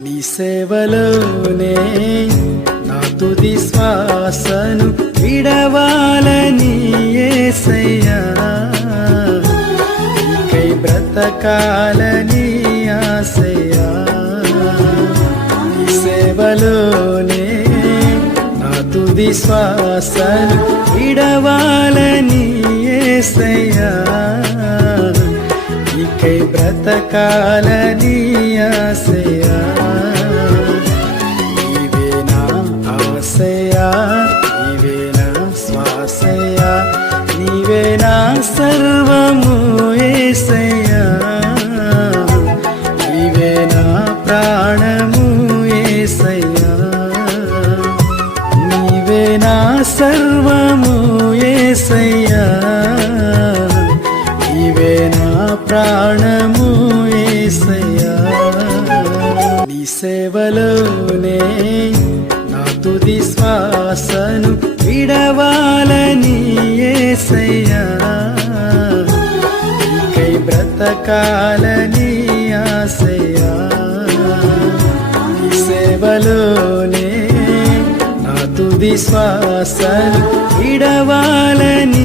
నీ సేవలోనే నా తుది శ్వాసను విడవాలని యేసయ్యా, నీకై బ్రతకాలని ఆశయ్యా. నీ సేవలోనే నా తుది శ్వాసను విడవాలని యేసయ్యా, నీకై బ్రతకాలని ఆశయ్యా. నీవే నా ఆశయ్యా, నీవే నా శ్వాసయ్యా, నీవే నా సర్వము యేసయ్యా, నీవే నా ప్రాణము యేసయ్యా, నీవే నా సర్వము యేసయ్యా, నీవే నా ప్రాణము యేసయ్యా. నీ సేవలోనే నా తుది శ్వాసను విడవాలని యేసయ్యా, నీకై బ్రతకాలని ఆశయ్యా. నీ సేవలోనే నా తుది శ్వాసను విడవాలని